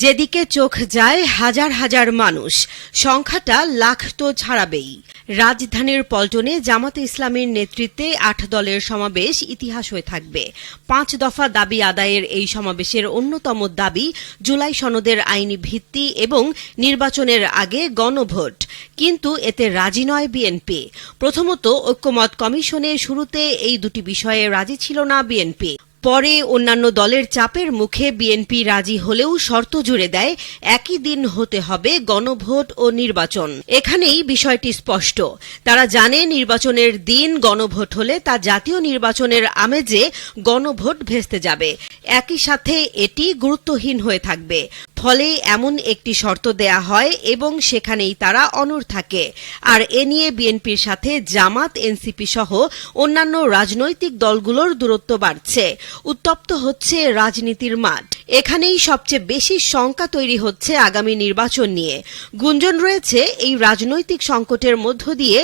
যেদিকে চোখ যায় হাজার হাজার মানুষ, সংখ্যাটা লাখ তো ছাড়াবেই। রাজধানীর পল্টনে জামাতে ইসলামীর নেতৃত্বে ৮ দলের সমাবেশ ইতিহাস হয়ে থাকবে। ৫ দফা দাবি আদায়ের এই সমাবেশের অন্যতম দাবি জুলাই সনদের আইনি ভিত্তি এবং নির্বাচনের আগে গণভোট। কিন্তু এতে রাজি নয় বিএনপি। প্রথমত, ঐক্যমত কমিশনে শুরুতে এই দুটি বিষয়ে রাজি ছিল না বিএনপি। পরে অন্যান্য দলের চাপের মুখে বিএনপি রাজি হলেও শর্ত জুড়ে দেয় একই দিন হতে হবে গণভোট ও নির্বাচন। এখানেই বিষয়টি স্পষ্ট। তারা জানে নির্বাচনের দিন গণভোট হলে তা জাতীয় নির্বাচনের আমেজে গণভোট ভেস্তে যাবে, একই সাথে এটি গুরুত্বহীন হয়ে থাকবে। ফলে এমন একটি শর্ত দেয়া হয় এবং সেখানেই তারা অনড় থাকে। আর এ নিয়ে বিএনপির সাথে জামাত, এনসিপি সহ অন্যান্য রাজনৈতিক দলগুলোর দূরত্ব বাড়ছে। উত্তপ্ত হচ্ছে রাজনীতির মাঠ। এখানেই সবচেয়ে বেশি শঙ্কা তৈরি হচ্ছে আগামী নির্বাচন নিয়ে। গুঞ্জন রয়েছে এই রাজনৈতিক সংকটের মধ্য দিয়ে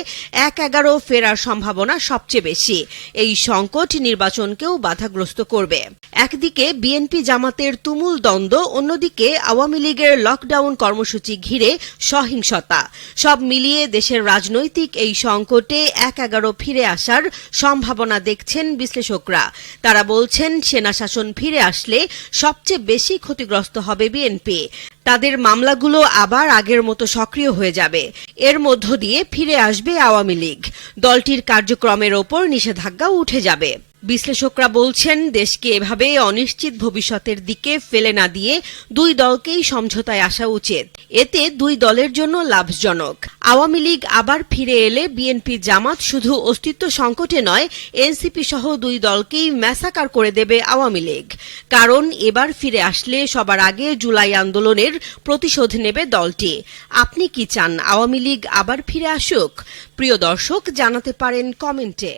১-১১ ফেরার সম্ভাবনা সবচেয়ে বেশি। এই সংকট নির্বাচনকেও বাধাগ্রস্ত করবে। একদিকে বিএনপি জামাতের তুমুল দ্বন্দ্ব, অন্যদিকে আওয়ামী লীগের লকডাউন কর্মসূচি ঘিরে সহিংসতা। সব মিলিয়ে দেশের রাজনৈতিক এই সংকটে ১-১১ ফিরে আসার সম্ভাবনা দেখছেন বিশ্লেষকরা। তারা বলছেন সেনাশাসন ফিরে আসলে সবচেয়ে বেশি ক্ষতিগ্রস্ত হবে বিএনপি। তাদের মামলাগুলো আবার আগের মতো সক্রিয় হয়ে যাবে। এর মধ্য দিয়ে ফিরে আসবে আওয়ামী লীগ। দলটির কার্যক্রমের ওপর নিষেধাজ্ঞাও উঠে যাবে। বিশ্লেষকরা বলছেন দেশকে এভাবে অনিশ্চিত ভবিষ্যতের দিকে ফেলে না দিয়ে দুই দলকেই সমঝোতায় আসা উচিত। এতে দুই দলের জন্য লাভজনক। আওয়ামী লীগ আবার ফিরে এলে বিএনপি জামাত শুধু অস্তিত্ব সংকটে নয়, এনসিপি সহ দুই দলকেই ম্যাসাকার করে দেবে আওয়ামী লীগ। কারণ এবার ফিরে আসলে সবার আগে জুলাই আন্দোলনের প্রতিশোধ নেবে দলটি। আপনি কি চান আওয়ামী লীগ আবার ফিরে আসুক? প্রিয় দর্শক, জানাতে পারেন কমেন্টে।